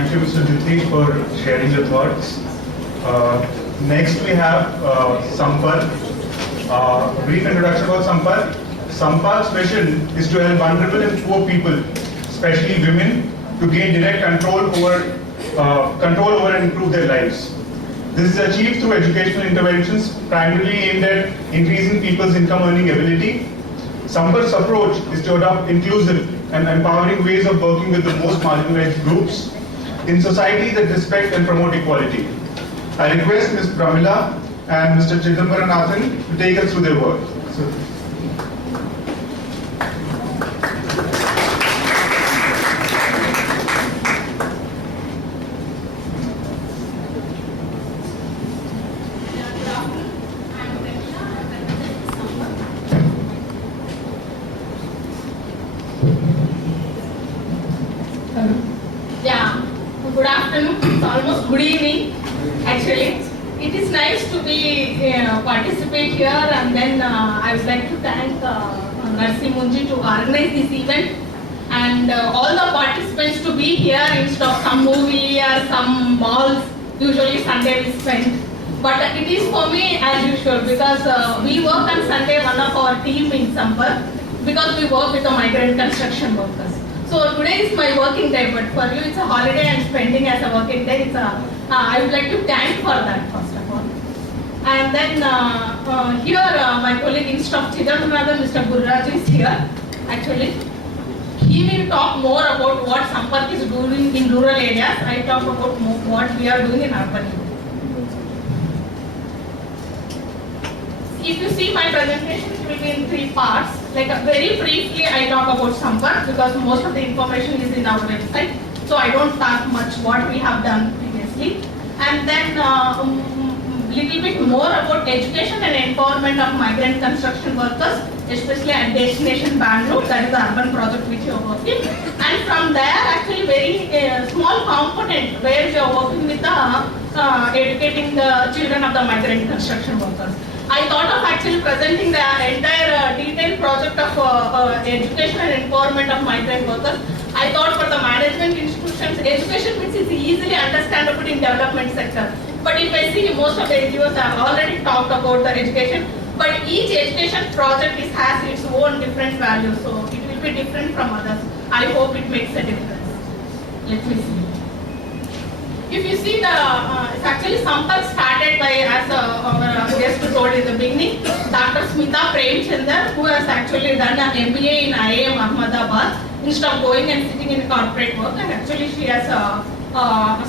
Thank you, Mr. Diti, for sharing your thoughts. Next, we have Sampark. A brief introduction about Sampark. Sampark's mission is to help vulnerable and poor people, especially women, to gain direct control over and improve their lives. This is achieved through educational interventions primarily aimed at increasing people's income earning ability. Sampark's approach is to adopt inclusive and empowering ways of working with the most marginalized groups in society that respect and promote equality. I request Ms. Pramila and Mr. Chidambaranathan to take us through their work. Yeah, good afternoon. It's almost good evening. Actually, it is nice to be participate here, and then I would like to thank Narsi Munji to organize this event, and all the participants to be here instead of some movie or some malls. Usually Sunday we spend, but it is for me as usual because we work on Sunday. One of our team in Sampark because we work with the migrant construction workers. So today is my working day, but for you it's a holiday and spending as a working day. I would like to thank for that first of all. And then here my colleague instead of Chidambaranathan, Mr. Gurraj is here. Actually, he will talk more about what Sampark is doing in rural areas. I talk about what we are doing in urban areas. If you see my presentation, it will be in 3 parts. Like very briefly, I talk about Sampark because most of the information is in our website. So I don't talk much what we have done previously. And then little bit more about education and empowerment of migrant construction workers, especially at Destination Bangalore. That is the urban project which we are working. And from there, actually very small component where we are working with the educating the children of the migrant construction workers. I thought of actually presenting the entire detailed project of education and empowerment of migrant workers. I thought for the management institutions, education which is easily understandable in development sector. But if I see most of the NGOs have already talked about the education, but each education project has its own different values, so it will be different from others. I hope it makes a difference. Let me see. If you see it's actually Sampark started by, as our guest told in the beginning, Dr. Smita Premchandar, who has actually done an MBA in IIM Ahmedabad instead of going and sitting in corporate work, and actually she has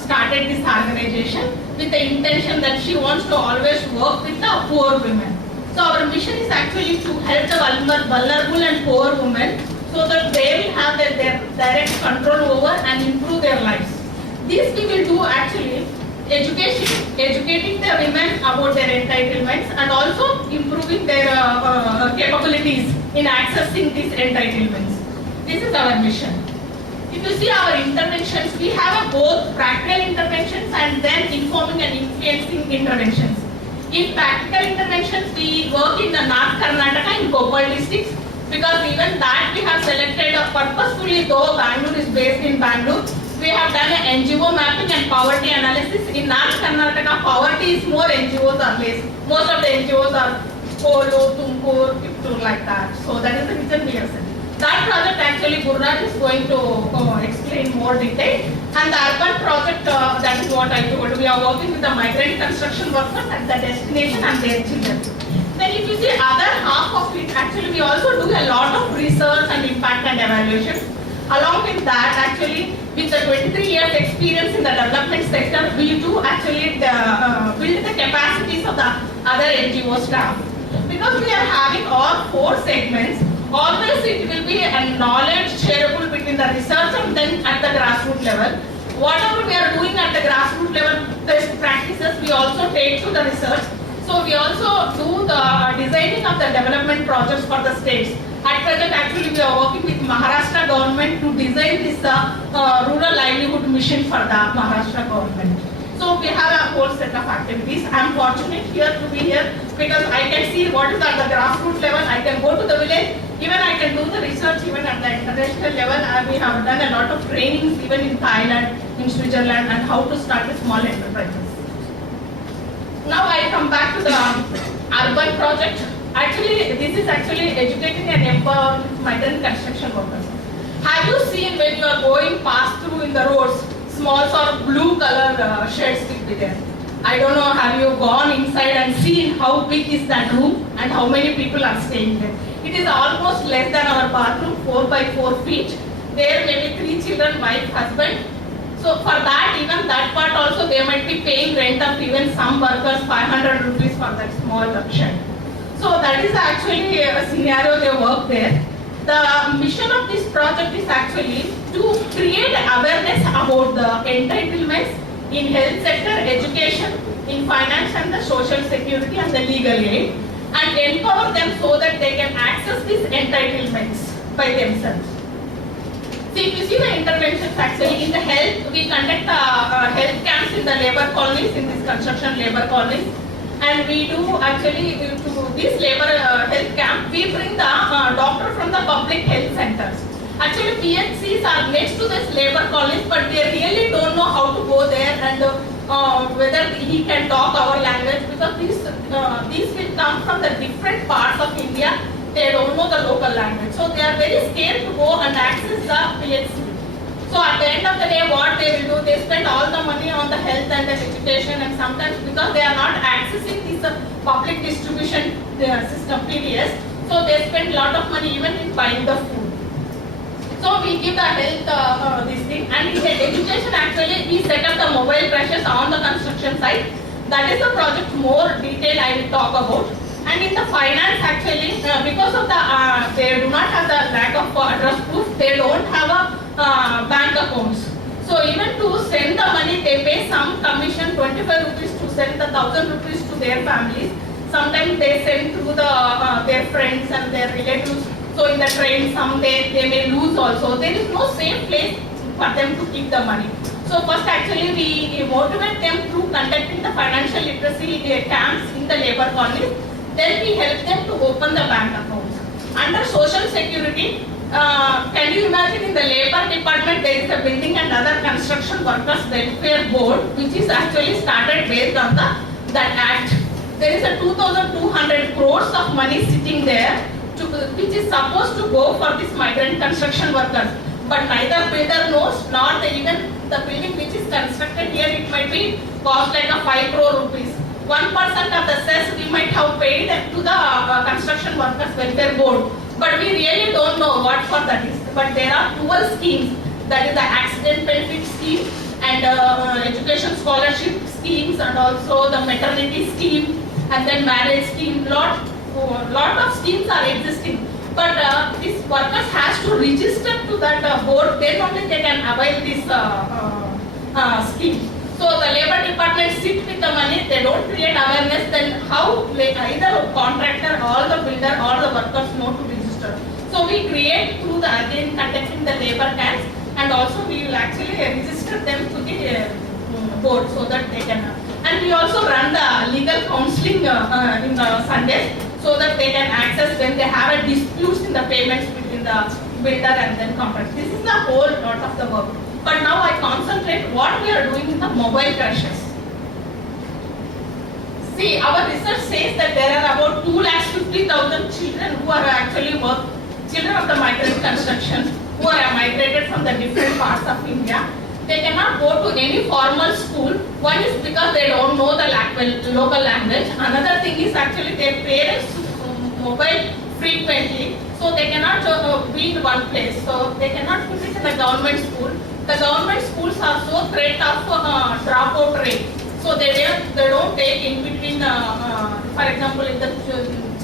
started this organization with the intention that she wants to always work with the poor women. So our mission is actually to help the vulnerable and poor women so that they will have their direct control over and improve their lives. This we will do actually educating the women about their entitlements and also improving their capabilities in accessing these entitlements. This is our mission. If you see our interventions, we have both practical interventions and then informing and influencing interventions. In practical interventions, we work in the North Karnataka in Koppal districts because even that we have selected purposefully, though Bangalore is based in Bangalore. We have done an NGO mapping and poverty analysis. In North Karnataka, poverty is more, NGOs are less. Most of the NGOs are Polo, Tumkur, Kittur, like that. So that is the reason we have said. That project actually Gurraj is going to explain more detail. And the urban project, that is what I told. We are working with the migrant construction workers at the destination and their children. Then if you see other half of it, actually we also do a lot of research and impact and evaluation. Along with that, actually, with the 23 years experience in the development sector, we do actually build the capacities of the other NGO staff. Because we are having all 4 segments, always it will be a knowledge shareable between the research and then at the grassroots level. Whatever we are doing at the grassroots level, best practices, we also take to the research. So we also do the designing of the development projects for the states. At present, actually, we are working with Maharashtra government to design this rural livelihood mission for the Maharashtra government. So we have a whole set of activities. I am fortunate here to be here because I can see what is at the grassroots level. I can go to the village. Even I can do the research even at the international level. We have done a lot of trainings even in Thailand, in Switzerland, and how to start a small enterprises. Now I come back to the urban project. Actually, this is actually educating and empowering migrant construction workers. Have you seen when you are going past through in the roads, small sort of blue color sheds will be there? I don't know, have you gone inside and seen how big is that room and how many people are staying there? It is almost less than our bathroom, 4 by 4 feet. There may be 3 children, wife, husband. So for that, even that part also, they might be paying rent of even some workers 500 rupees for that small shed. So that is actually a scenario they work there. The mission of this project is actually to create awareness about the entitlements in health sector, education, in finance and the social security and the legal aid, and empower them so that they can access these entitlements by themselves. See, if you see the interventions actually in the health, we conduct health camps in the labor colonies, in these construction labor colonies, and we do actually to this labor health camp, we bring the doctor from the public health centers. Actually, PHCs are next to this labor colonies, but they really don't know how to go there and whether he can talk our language, because these will come from the different parts of India. They don't know the local language, so they are very scared to go and access the PHC. So at the end of the day, what they will do, they spend all the money on the health and the education, and sometimes because they are not accessing this public distribution system PDS, so they spend a lot of money even in buying the food. So we give the health this thing, and in the education actually we set up the mobile crashes on the construction site. That is the project more detail I will talk about. And in the finance actually, because of the they do not have the lack of address proof, they don't have a bank accounts. So even to send the money, they pay some commission, 25 rupees to send the 1000 rupees to their families. Sometimes they send to the their friends and their relatives. So in the train, some they may lose also. There is no safe place for them to keep the money. So first actually we motivate them through conducting the financial literacy camps in the labor colonies. Then we help them to open the bank accounts. Under social security, can you imagine in the labor department there is a building and other construction workers welfare board, which is actually started based on that act. There is a 2,200 crores of money sitting there, which is supposed to go for these migrant construction workers. But neither builder knows, nor even the building which is constructed here, it might be cost like a 5 crore rupees. 1% of the cess we might have paid to the construction workers welfare board, but we really don't know what for that is. But there are dual schemes, that is the accident benefit scheme and education scholarship schemes, and also the maternity scheme and then marriage scheme. Lot of schemes are existing, but these workers has to register to that board, then only they can avail this scheme. So the labor department sit with the money, they don't create awareness, then how either contractor or the builder or the workers know to register. So we create through the again conducting the labor camps, and also we will actually register them to the board so that they can. And we also run the legal counseling in the Sundays, so that they can access when they have a disputes in the payments between the builder and then contractor. This is the whole lot of the work. But now I concentrate what we are doing in the mobile crashes. See, our research says that there are about 250,000 children who are actually children of the migrant construction, who are migrated from the different parts of India. They cannot go to any formal school. One is because they don't know the local language. Another thing is actually their parents mobile frequently, so they cannot be in one place. So they cannot put it in the government school. The government schools are so threat of dropout rate. So they don't take in between, for example, if the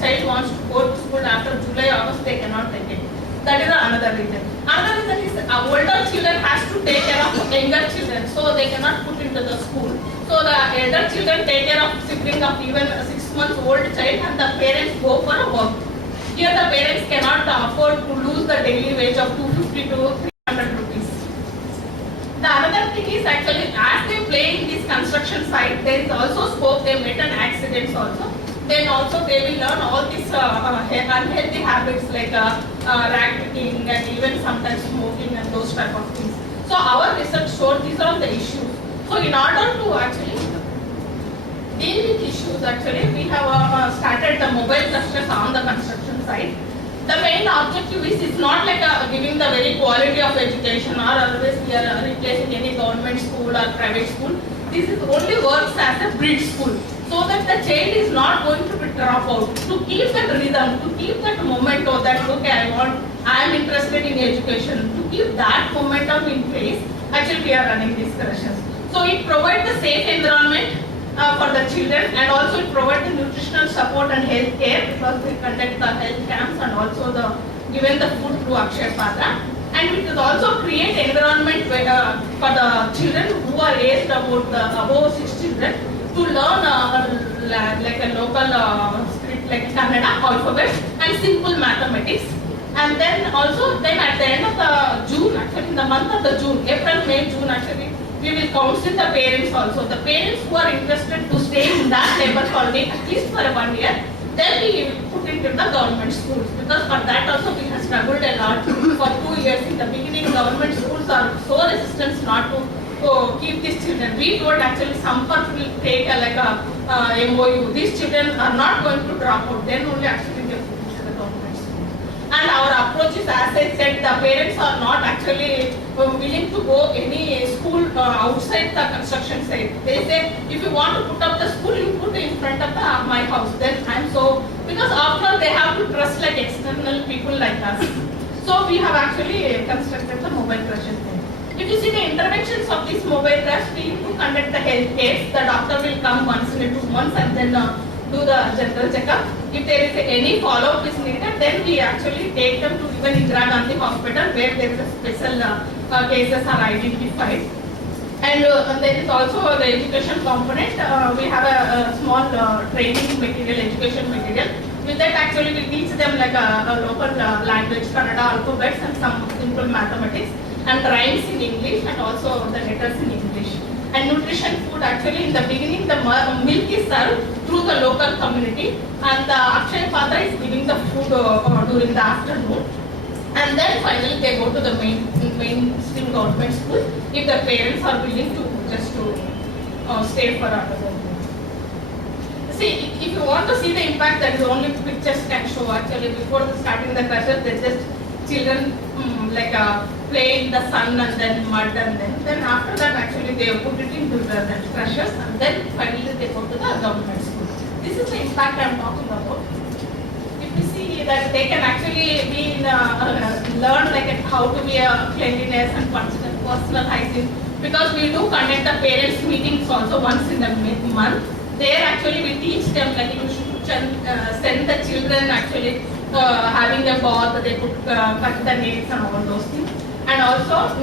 child wants to go to school after July, August, they cannot take it. That is another reason. Another reason is older children has to take care of younger children, so they cannot put into the school. So the elder children take care of sibling of even a 6 months old child, and the parents go for a work. Here the parents cannot afford to lose the daily wage of 250 to 300 rupees. The another thing is actually as they play in this construction site, there is also scope, they met an accidents also. then also they will learn all these unhealthy habits like rag picking and even sometimes smoking and those type of things. So our research showed these are the issues. So in order to actually deal with issues, actually we have started the mobile clusters on the construction site. The main objective is it's not like giving the very quality of education or otherwise we are replacing any government school or private school. This is only works as a bridge school, so that the child is not going to be drop out. To keep that rhythm, to keep that momentum that okay, I am interested in education. To keep that momentum in place, actually we are running these sessions. So it provides the safe environment for the children, and also it provides the nutritional support and health care because we conduct the health camps and also the given the food through Akshay Patra. And it will also create environment where, for the children who are aged about above 6 children to learn like a local script like Kannada alphabet and simple mathematics. And then also then at the end of the June, actually in the month of the June, April, May, June actually, we will counsel the parents also. The parents who are interested to stay in that labor colony at least for 1 year, then we put into the government schools, because for that also we have struggled a lot for 2 years. In the beginning, government schools are so resistant not to keep these children. We told actually Sampark will take like a MOU. These children are not going to drop out. Then only actually they put into the government schools. And our approach is, as I said, the parents are not actually willing to go any school outside the construction site. They say, if you want to put up the school, you put in front of my house. Then I'm so, because after all they have to trust like external people like us. So we have actually constructed the mobile crushes there. If you see the interventions of this mobile crush, we need to conduct the health case. The doctor will come once in 2 months and then do the general checkup. If there is any follow-up is needed, then we actually take them to even Indira Gandhi Hospital where there is a special cases are identified. And there is also the education component. We have a small training material, education material. With that actually we teach them like a local language, Kannada alphabets and some simple mathematics and rhymes in English and also the letters in English. And nutrition food, actually in the beginning the milk is served through the local community and the Akshay Patra is giving the food during the afternoon. And then finally they go to the mainstream government school if the parents are willing to just to stay for another. See, if you want to see the impact, that is only pictures can show. Actually before starting the crusher, they just children like play in the sun and then mud, and then after that actually they put it into the crushers and then finally they go to the government school. This is the impact I am talking about. If you see that they can actually be learn like how to be a cleanliness and personal hygiene, because we do conduct the parents meetings also once in a month. There actually we teach them like you should send the children actually having a bath, they could cut the nails and all those things. And also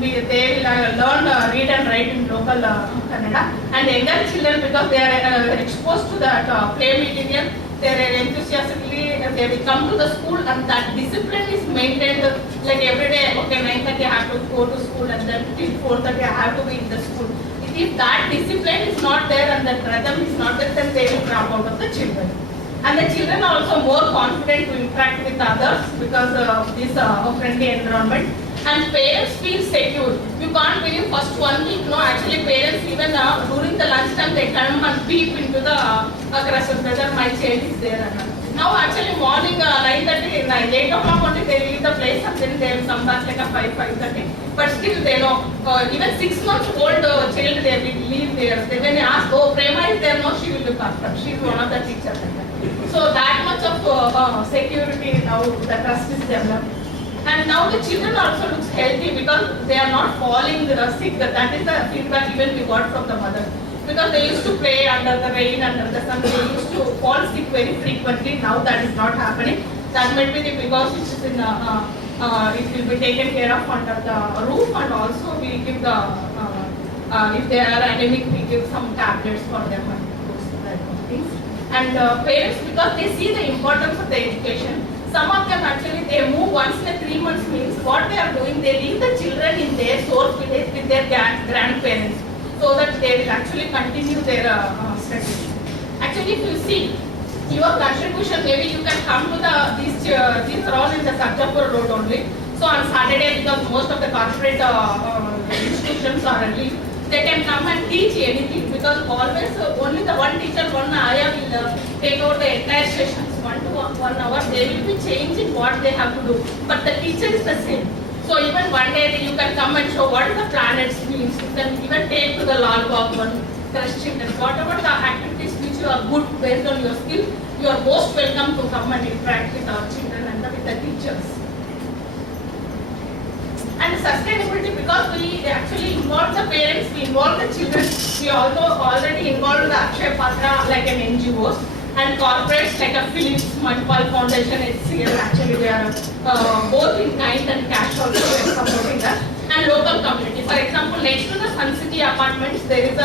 they will learn read and write in local Kannada. And younger children, because they are exposed to that play material, they are enthusiastically, they will come to the school and that discipline is maintained like every day. Okay, 9:30 I have to go to school and then till 4:30 I have to be in the school. If that discipline is not there and that rhythm is not there, then they will drop out of the children. And the children are also more confident to interact with others because of this friendly environment. And parents feel secure. You can't believe first 1 week, no, actually parents even during the lunchtime they come and peep into the crusher whether my child is there or not. Now actually morning 9:30, 8 o'clock only they leave the place and then they will come back like a 5:30. But still they know, even 6 months old child they will leave there. When they ask, oh Prema is there, no, she will look after. She is one of the teachers. So that much of security now, the trust is developed. And now the children also looks healthy because they are not falling sick. That is the feedback even we got from the mother. Because they used to play under the rain, under the sun, they used to fall sick very frequently. Now that is not happening. That might be because it is in it will be taken care of under the roof, and also we give the if they are anemic, we give some tablets for them and those type of things. And parents, because they see the importance of the education, some of them actually they move once in a 3 months means what they are doing, they leave the children in their source village with their grandparents so that they will actually continue their studies. Actually if you see, your contribution, maybe you can come to these are all in the Sarjapur road only. So on Saturday, because most of the corporate institutions are leave, they can come and teach anything, because always only the one teacher, one ayah will take over the entire sessions, 1 to 1 hour. They will be changing what they have to do, but the teacher is the same. So even one day you can come and show what is the planets means. You can even take to the Lal Bagh one, crush children. Whatever the activities which you are good based on your skill, you are most welcome to come and interact with our children and with the teachers. And sustainability, because we actually involve the parents, we involve the children, we also already involved the Akshay Patra like an NGOs, and corporates like a Philips, Manipal Foundation, HCL, actually they are both in kind and cash also they are supporting us, and local community. For example, next to the Sun City apartments, there is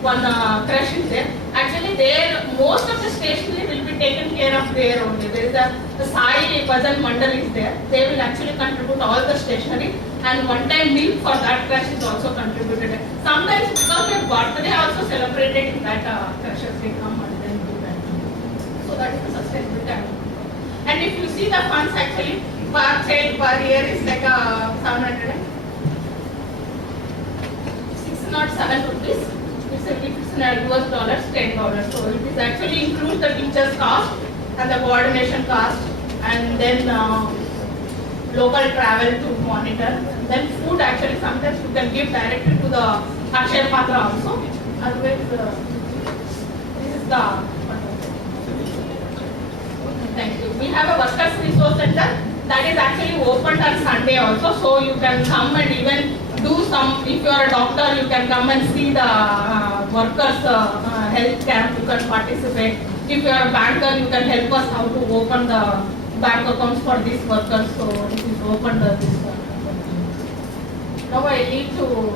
one crush is there. Actually, there most of the stationery will be taken care of there only. There is a Sai Bhajan Mandal is there. They will actually contribute all the stationery, and one-time meal for that crush is also contributed. Sometimes because their birthday also celebrated in that crushes, they come and then do that. So that is the sustainability. And if you see the funds actually per child per year is like a 607 rupees. It's $10, so it is actually includes the teacher's cost and the coordination cost, and then local travel to monitor. Then food actually sometimes you can give directly to the Akshay Patra also. Otherwise, this is the. Thank you. We have a workers resource center that is actually opened on Sunday also, so you can come and even do some. If you are a doctor, you can come and see the workers health camp. You can participate. If you are a banker, you can help us how to open the bank accounts for these workers. So it is open this. Now I need to.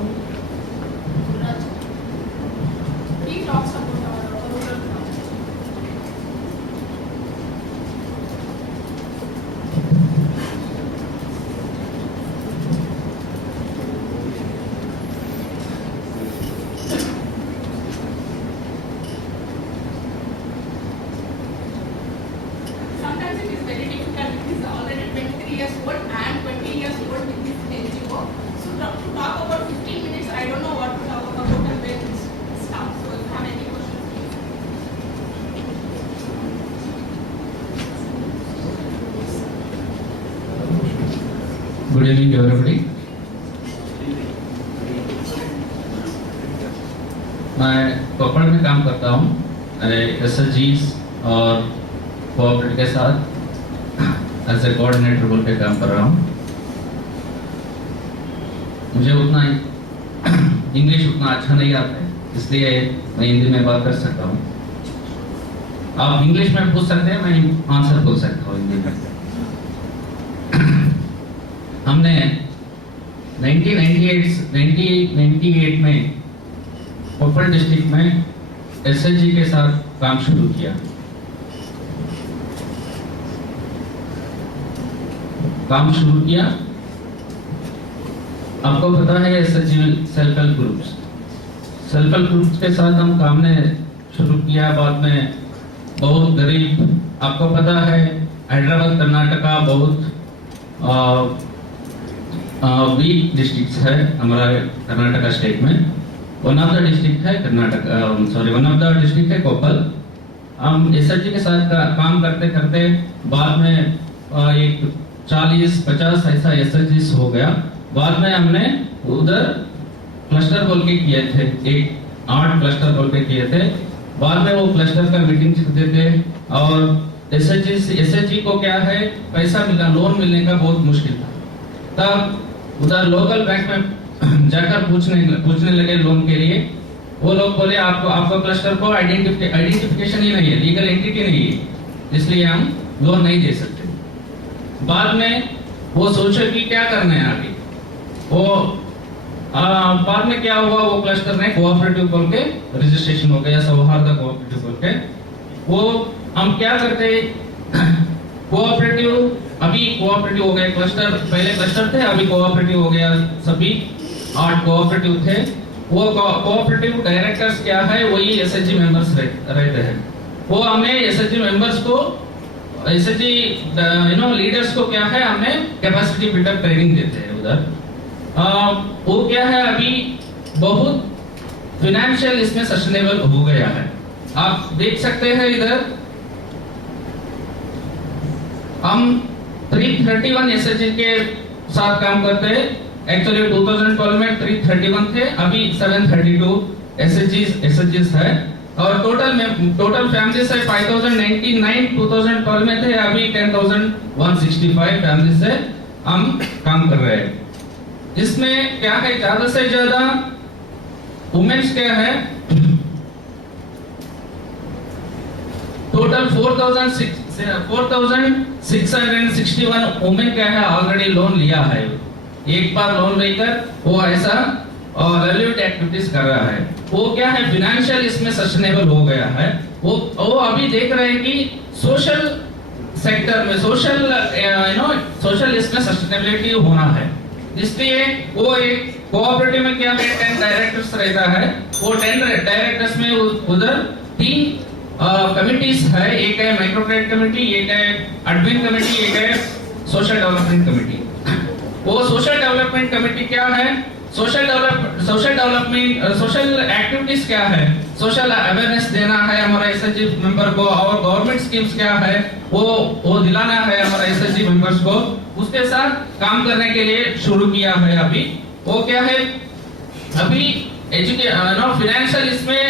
He talks about rural. Sometimes it is very difficult. It is already 23 years old and 20 years old with this NGO. So to talk about 15 minutes, I don't know what to talk about and where to start. So if you have any questions, please. Good evening to everybody. मैं corporate में काम करता हूँ, SLGs और cooperative के साथ as a coordinator role पे काम कर रहा हूँ। मुझे उतना इंग्लिश उतना अच्छा नहीं आता है, इसलिए मैं हिंदी में बात कर सकता हूँ। आप इंग्लिश में पूछ सकते हैं, मैं आंसर बोल सकता हूँ हिंदी में। हमने 1998 में कोप्पल डिस्ट्रिक्ट में SLG के साथ काम शुरू किया। आपको पता है SLG सेल्फ हेल्प ग्रुप्स के साथ हम काम ने शुरू किया। बाद में बहुत गरीब, आपको पता है हैदराबाद कर्नाटका बहुत वीक डिस्ट्रिक्ट है हमारा कर्नाटका स्टेट में। वन ऑफ द डिस्ट्रिक्ट है कोप्पल। हम SLG के साथ काम करते करते बाद में एक 40-50 ऐसा SLGs हो गया। बाद में हमने उधर क्लस्टर बोल के किए थे, 8 क्लस्टर बोल के किए थे। बाद में वो क्लस्टर का मीटिंग करते थे और SLG को क्या है, पैसा मिला, लोन मिलने का बहुत मुश्किल था। तब उधर लोकल बैंक में जाकर पूछने लगे लोन के लिए। वो लोग बोले आपको क्लस्टर को आइडेंटिफिकेशन ही नहीं है, लीगल एंटिटी नहीं है, इसलिए हम लोन नहीं दे सकते। बाद में वो सोचे कि क्या करना है आगे। वो बाद में क्या हुआ, वो क्लस्टर ने कोऑपरेटिव बोल के रजिस्ट्रेशन हो गया, सौहार्द कोऑपरेटिव बोल के। वो हम क्या करते, कोऑपरेटिव अभी कोऑपरेटिव हो गए, क्लस्टर पहले क्लस्टर थे, अभी कोऑपरेटिव हो गया। सभी 8 कोऑपरेटिव थे। वो कोऑपरेटिव डायरेक्टर्स क्या है, वही SLG मेंबर्स रहते हैं। वो हमने एसएचजी मेंबर्स को, एसएचजी लीडर्स को क्या है, हमने कैपेसिटी बिल्डअप ट्रेनिंग देते हैं उधर। वो क्या है, अभी बहुत फिनेंशियल इसमें सस्टेनेबल हो गया है। आप देख सकते हैं इधर हम 331 एसएचजी के साथ काम करते हैं। एक्चुअली 2012 में 331 थे, अभी 732 एसएचजीज है। और टोटल फैमिलीज है 5099 2012 में थे, अभी 10165 फैमिलीज से हम काम कर रहे हैं। इसमें क्या है, ज्यादा से ज्यादा वुमेन्स क्या है, टोटल 4661 वुमेन क्या है ऑलरेडी लोन लिया है। एक बार लोन लेकर वो ऐसा रेलेवेंट एक्टिविटीज कर रहा है। वो क्या है, फिनेंशियल इसमें सस्टेनेबल हो गया है। वो अभी देख रहे हैं कि सोशल सेक्टर में सोशल इसमें सस्टेनेबिलिटी होना है। इसलिए वो एक कोऑपरेटिव में क्या है 10 डायरेक्टर्स रहता है। वो 10 डायरेक्टर्स में उधर 3 कमिटीज है, एक है माइक्रो क्रेडिट कमेटी, एक है एडमिन कमेटी, एक है सोशल डेवलपमेंट कमेटी। वो सोशल डेवलपमेंट कमेटी क्या है, सोशल एक्टिविटीज क्या है, सोशल अवेयरनेस देना है हमारा एसएचजी मेंबर को, और गवर्नमेंट स्कीम्स क्या है वो दिलाना है हमारा एसएचजी मेंबर्स को। उसके साथ काम करने के लिए शुरू किया है। अभी वो क्या है, अभी फाइनेंशियल इसमें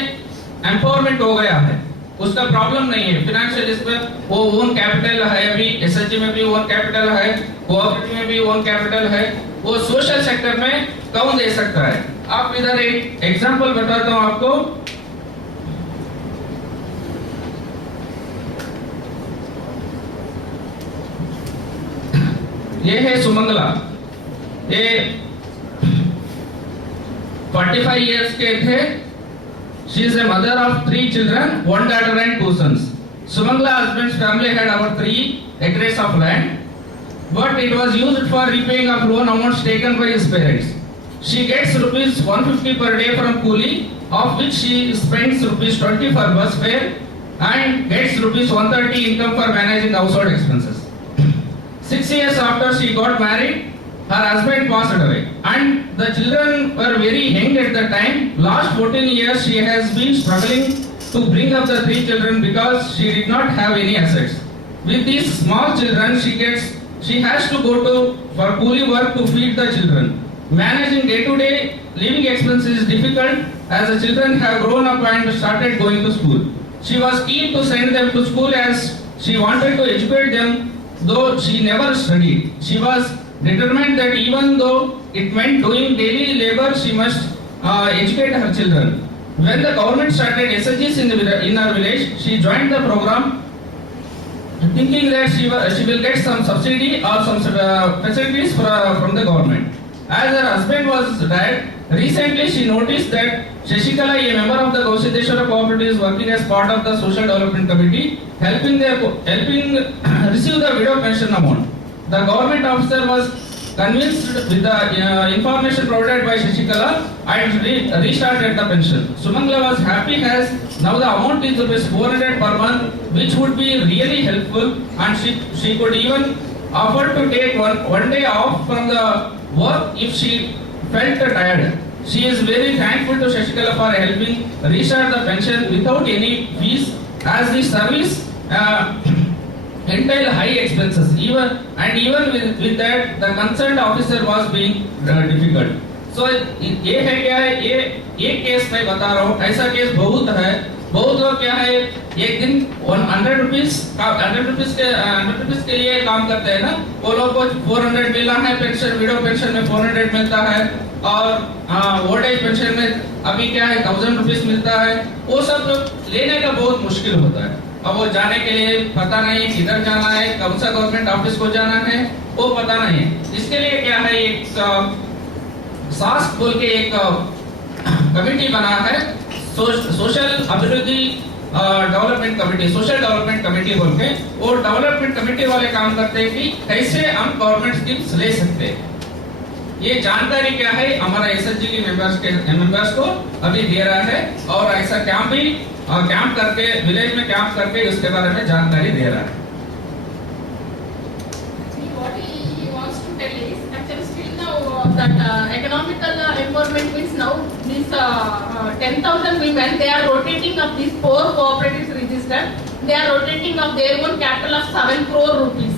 एम्पावरमेंट हो गया है, उसका प्रॉब्लम नहीं है। फाइनेंशियल इसमें वो ओन कैपिटल है, अभी एसएचजी में भी ओन कैपिटल है, कोऑपरेटिव में भी ओन कैपिटल है। वो सोशल सेक्टर में कौन दे सकता है। आप इधर एक एग्जांपल बताता हूं आपको। ये है सुमंगला, ये 45 इयर्स के थे। She is a mother of 3 children, 1 daughter and 2 sons. Sumangala husband's family had about 3 acres of land, but it was used for repaying of loan amounts taken by his parents. She gets rupees 150 per day from coolie, of which she spends rupees 20 for bus fare and gets rupees 130 income for managing household expenses. 6 years after she got married, her husband passed away and the children were very young at the time. Last 14 years she has been struggling to bring up the 3 children because she did not have any assets. With these small children she has to go for coolie work to feed the children. Managing day-to-day living expenses is difficult as the children have grown up and started going to school. She was keen to send them to school as she wanted to educate them, though she never studied. She was determined that even though it meant doing daily labor, she must educate her children. When the government started SHGs in her village, she joined the program thinking that she will get some subsidy or some facilities from the government. As her husband was died, recently she noticed that Shashikala, a member of the Gausideshwara cooperative, is working as part of the social development committee, helping receive the widow pension amount. The government officer was convinced with the information provided by Shashikala and restarted the pension. Sumangala was happy as now the amount is rupees 400 per month, which would be really helpful, and she could even offer to take one day off from the work if she felt tired. She is very thankful to Shashikala for helping restart the pension without any fees, as the service entail high expenses. Even with that, the concerned officer was being difficult. So ये है क्या है, ये एक case मैं बता रहा हूँ, ऐसा केस बहुत है। बहुत लोग क्या है, एक दिन 100 रुपीस के लिए काम करते हैं ना, वो लोग को 400 मिला है पेंशन, विडो पेंशन में 400 मिलता है, और ओल्ड एज पेंशन में अभी क्या है 1000 रुपीस मिलता है। वो सब लेने का बहुत मुश्किल होता है। अब वो जाने के लिए पता नहीं किधर जाना है, कौन सा गवर्नमेंट ऑफिस को जाना है, वो पता नहीं है। इसके लिए क्या है, एक सास बोल के एक कमेटी बना है, सोशल अभिवृद्धि development committee, social development committee बोल के। वो डेवलपमेंट कमेटी वाले काम करते हैं कि कैसे हम गवर्नमेंट स्कीम्स ले सकते हैं। ये जानकारी क्या है, हमारा एसएचजी के मेंबर्स को अभी दे रहा है, और ऐसा कैंप भी कैंप करके, विलेज में कैंप करके उसके बारे में जानकारी दे रहा है। What he wants to tell is actually still now that economical empowerment means now these 10,000 women, they are rotating of these 4 cooperatives registered. They are rotating of their own capital of 7 crore rupees.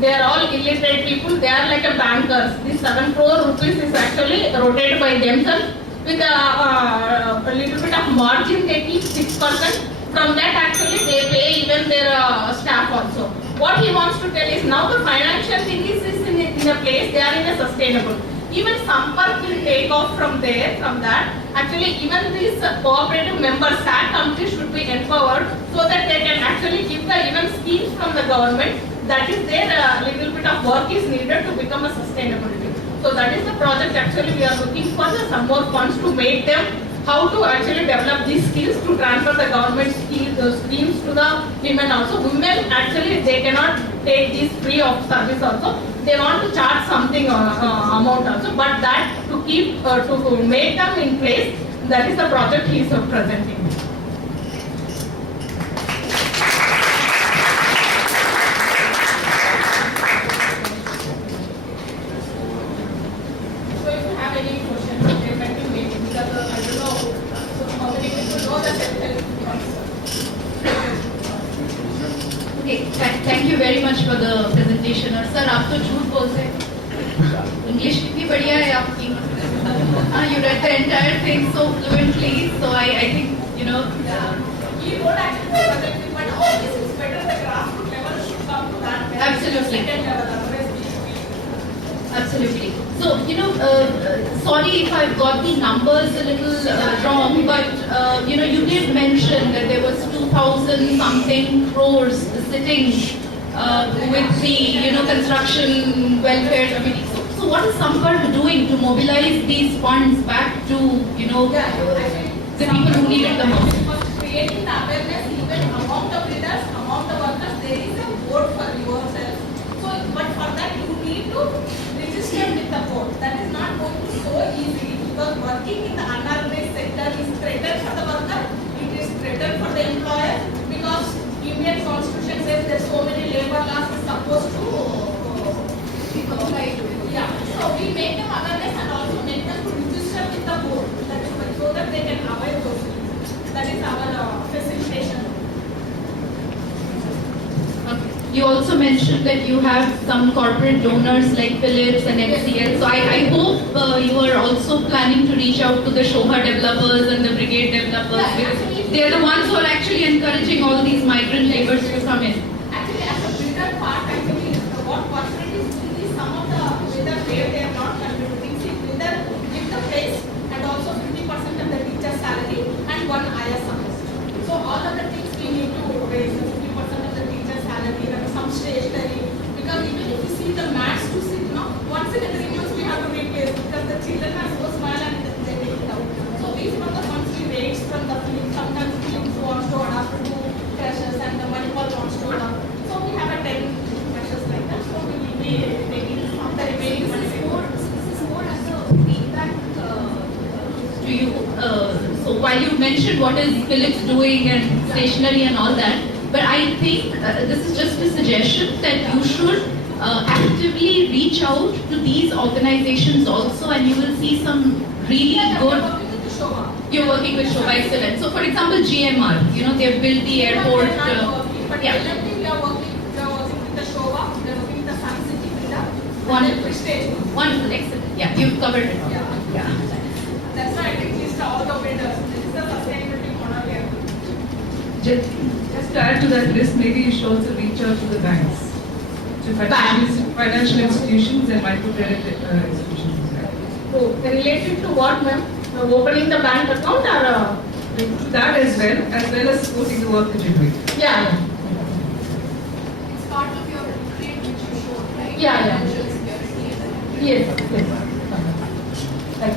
They are all illiterate people. They are like a bankers. This 7 crore rupees is actually rotated by themselves with a little bit of margin. They keep 6%. From that actually they pay even their staff also. What he wants to tell is now the financial thing is in a place, they are in a sustainable. Even Sampark will take off from there, from that. Actually even these cooperative members, SAT companies should be empowered so that they can actually give the even schemes from the government. That is their little bit of work is needed to become a sustainability. So that is the project actually we are looking for some more funds to make them how to actually develop these skills to transfer the government schemes to the women also. Women actually they cannot take this free of service also. They want to charge something amount also, but that to keep to make them in place, that is the project he is presenting. So if you have any questions, they can be made because I don't know how many people know the self-help Okay, thank you very much for the presentation. और sir आप तो झूठ बोलते हैं, English कितनी बढ़िया है आपकी. You read the entire thing so fluently, so I think you know. You don't actually present it, but all this is better the grassroots level should come to that level. Absolutely. Second level, otherwise Absolutely. So, you know, sorry if I've got the numbers a little wrong, but, you know, you did mention that there was 2,000 something crores sitting with the, you know, construction welfare committee. So what is Sampark doing to mobilize these funds back to, you know, the people who need it the most? creating the awareness even among the leaders, among the workers, there is a vote for yourself. So, but for that you need to register with the vote. That is not going to so easy because working in the unorganized sector is threatened for the worker, it is threatened for the employer because Indian constitution says there are so many labor laws is supposed to comply to it. Yeah. So we make them awareness and also make them to register with the vote. That's why, so that they can avail those things. That is our facilitation. You also mentioned that you have some corporate donors like Philips and MCL. So I hope you are also planning to reach out to the Shobha developers and the Brigade developers. Yeah, Because actually- they are the ones who are actually encouraging all these migrant laborers to come in. Actually, as a bigger part, actually, what possibilities is some of the whether where they are not contributing, see, whether give the place and also 50% of the teacher's salary and one IS semester. So all of the things we need to raise 50% of the teacher's salary and some stationery because even if you see the mats to sit now, once in a 3 months we have to replace because the children are so small and they take it out. So these from the funds we raise from the film, sometimes films wants to adapt to crashes and the Manipal wants to adapt. So we have a 10 crashes like that. So we will be taking from the remaining money. This is more as a feedback to you. So while you mentioned what is Philips doing and stationery and all that, but I think this is just a suggestion that you should actively reach out to these organizations also, and you will see some really Yeah, good. we are working with the Shobha. You're working with Shobha, excellent. So for example, GMR, you know, they've built the airport. They are not working, but yeah. LMT we are working with the Shobha, we are working with the Sun City Builder, Wonderful. and then Prestige. Wonderful, excellent. Yeah, you've covered it. Yeah. Yeah. That's why I think list all the builders. This is the sustainability model we are doing. Just to add to that list, maybe you should also reach out to the banks, to financial institutions and microcredit institutions. So related to what, ma'am? Opening the bank account or? To that as well as supporting the work that you're doing. Yeah. It's part of your trade which you showed, right? Yeah, yeah. Financial security and then- Yes. Yes.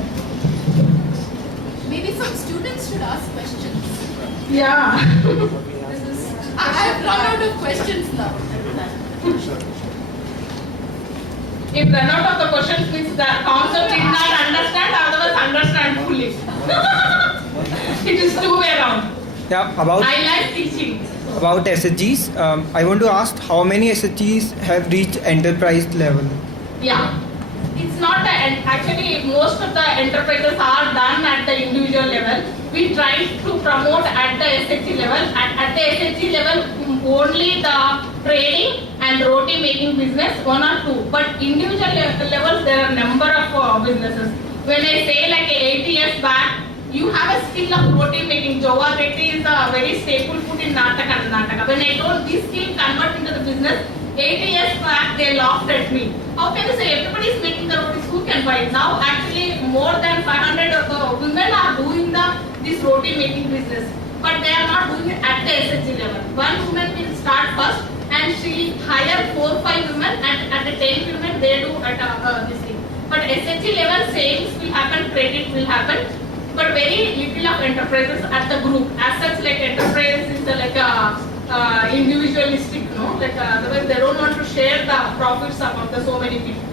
Maybe some students should ask questions. Yeah. I have run out of questions now. If run out of the questions means the concept did not understand, otherwise understand fully. It is two way around. Yeah, about I like teaching. SHGs. I want to ask how many SHGs have reached enterprise level? Yeah. It's not actually most of the enterprises are done at the individual level. We try to promote at the SHG level. At the SHG level, only the trading and roti making business, one or two. But individual levels, there are number of businesses. When I say like 8 years back, you have a skill of roti making. Jowar roti is a very staple food in Karnataka. When I told this skill convert into the business, 8 years back they laughed at me. How can you say everybody is making the rotis? Who can buy it? Now actually more than 500 women are doing this roti making business, but they are not doing it at the SHG level. One woman will start first and she hire 4 or 5 women, and at the 10 women they do at this thing. But SHG level sales will happen, credit will happen, but very little of enterprises at the group. As such, like enterprise is like a individualistic, no? Like otherwise they don't want to share the profits among the so many people.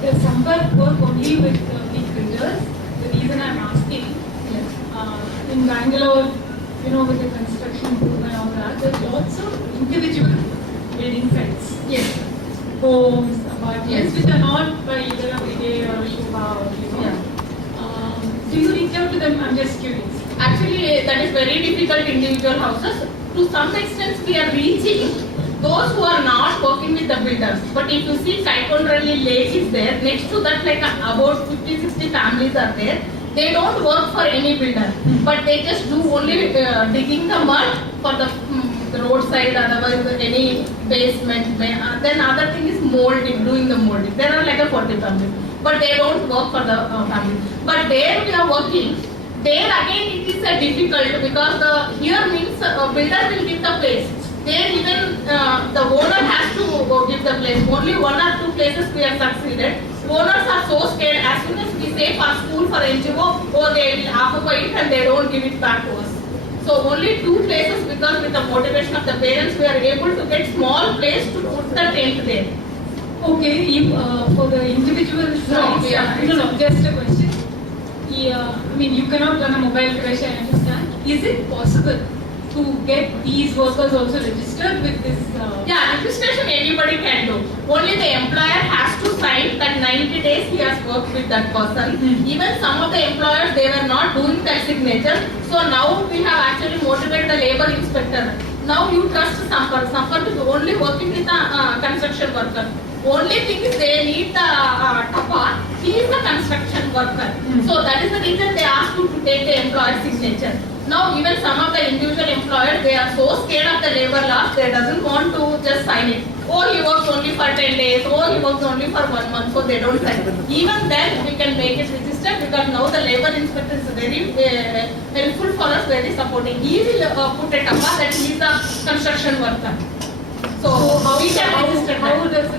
Does Sampark work only with big builders? The reason I'm asking, in Bangalore, with the construction boom and all that, there's lots of individual building sites. Yes. Homes, apartments, Yes. which are not by either a Vijay or a Shubha or do you reach out to them? I'm just curious. Actually, that is very difficult individual houses. To some extent, we are reaching those who are not working with the builders. But if you see Kaikondralli Lake is there, next to that like about 50-60 families are there. They don't work for any builder, but they just do only digging the mud for the roadside, otherwise any basement. Then other thing is molding, doing the molding. There are like a 40 families, but they don't work for the family. But there we are working. There again it is difficult because here means builder will give the place. There even the owner has to give the place. Only 1 or 2 places we have succeeded. Owners are so scared. As soon as we say for school, for NGO, they will occupy it and they don't give it back to us. So only 2 places, because with the motivation of the parents, we are able to get small place to put the tent there. Okay, if, for the individual sites, no, just a question. I mean, you cannot run a mobile crash, I understand. Is it possible to get these workers also registered with this? Yeah, registration anybody can do. Only the employer has to sign that 90 days he has worked with that person. Even some of the employers, they were not doing that signature. So now we have actually motivated the labor inspector. Now you trust Sampark. Sampark is only working with the construction worker. Only thing is they need the tapa. He is the construction worker. So that is the reason they asked you to take the employer signature. Now even some of the individual employers, they are so scared of the labor laws, they doesn't want to just sign it. Oh, he works only for 10 days, oh, he works only for 1 month, so they don't sign it. Even then we can make it registered, because now the labor inspector is very helpful for us, very supporting. He will put a tapa that he is a construction worker. So how does the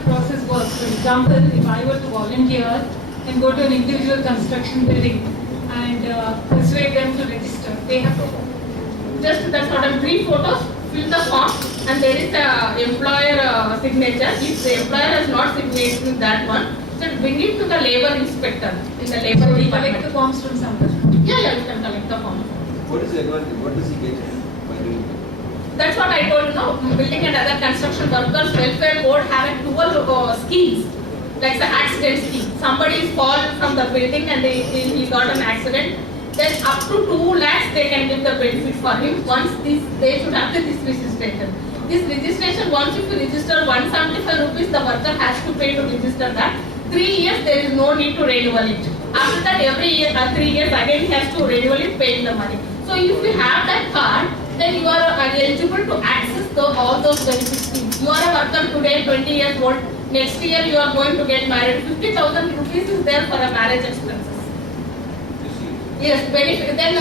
process work? For example, if I were to volunteer and go to an individual construction building and persuade them to register, they have to just that sort of 3 photos, fill the form, and there is a employer signature. If the employer has not signated that one, so bring it to the labor inspector in the labor collect the department. forms from somewhere. Yeah, you can collect the form. What is the advantage? What does he get by doing that? That's what I told you, no? Building and other construction workers welfare board have a dual schemes, like the accident scheme. Somebody is fall from the building and he got an accident. Then up to 2 lakhs they can give the benefit for him. Once they should have this registration. This registration, once if you register 175 rupees, the worker has to pay to register that. 3 years there is no need to renewal it. After that, every year, 3 years again he has to renewal it, paying the money. So if you have that card, then you are eligible to access all those benefit schemes. You are a worker today, 20 years old. Next year you are going to get married. 50,000 rupees is there for a marriage expenses. Yes, benefit. Then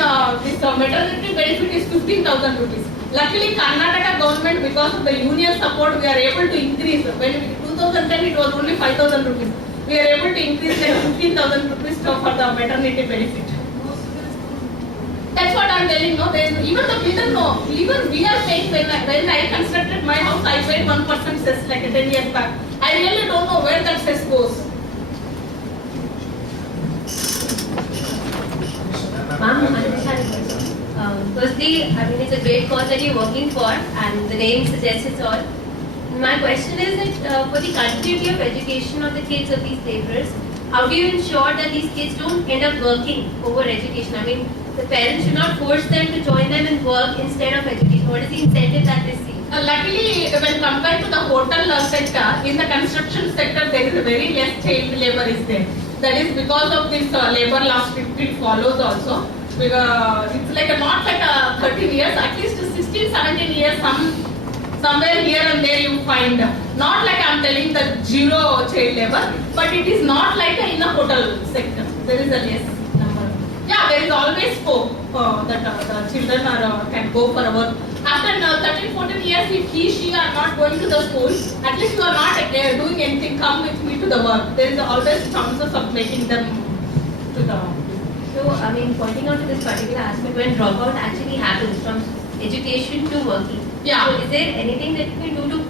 this maternity benefit is 15,000 rupees. Luckily, Karnataka government, because of the union support, we are able to increase. When in 2010 it was only 5,000 rupees. We are able to increase that 15,000 rupees for the maternity benefit. That's what I'm telling. No, even the builder no. Even we are saying when I constructed my house, I paid 1% cess like 10 years back. I really don't know where that cess goes. Ma'am, firstly, I mean, it's a great cause that you're working for, and the name suggests it all. My question is that for the continuity of education of the kids of these laborers, how do you ensure that these kids don't end up working over education? I mean, the parents should not force them to join them in work instead of education. What is the incentive that they see? Luckily, when compared to the hotel sector, in the construction sector, there is a very less child labor is there. That is because of this labor law strictly follows also. Because it's like not like a 13 years, at least 16, 17 years, somewhere here and there you find. Not like I'm telling the zero child labor, but it is not like in the hotel sector. There is a less number. Yeah, there is always hope that the children can go for work. After 13, 14 years, if she are not going to the school, at least you are not doing anything, come with me to the work. There is always chances of making them to the. So, I mean, pointing out to this particular aspect, when dropout actually happens from education to working, Yeah. so is there anything that you can do to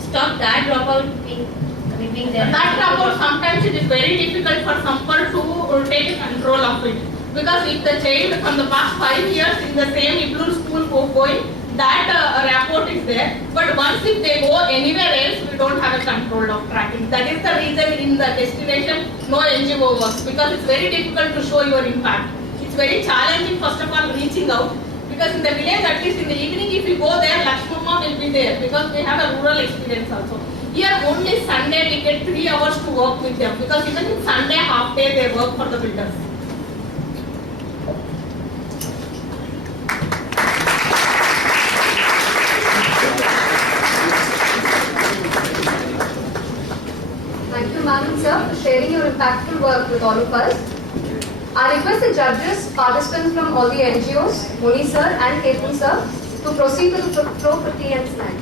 stop that dropout being there? That dropout, sometimes it is very difficult for someone to take control of it. Because if the child from the past 5 years in the same Iblur school going, that rapport is there. But once if they go anywhere else, we don't have a control of tracking. That is the reason in the destination, no NGO works. Because it's very difficult to show your impact. It's very challenging, first of all, reaching out. Because in the village, at least in the evening, if you go there, Lakshmama will be there. Because we have a rural experience also. Here, only Sunday, we get 3 hours to work with them. Because even in Sunday, half day, they work for the builders. Thank you, ma'am and sir, for sharing your impactful work with all of us. I request the judges, participants from all the NGOs, Muni sir and Ketan sir, to proceed to the floor for tea and snack.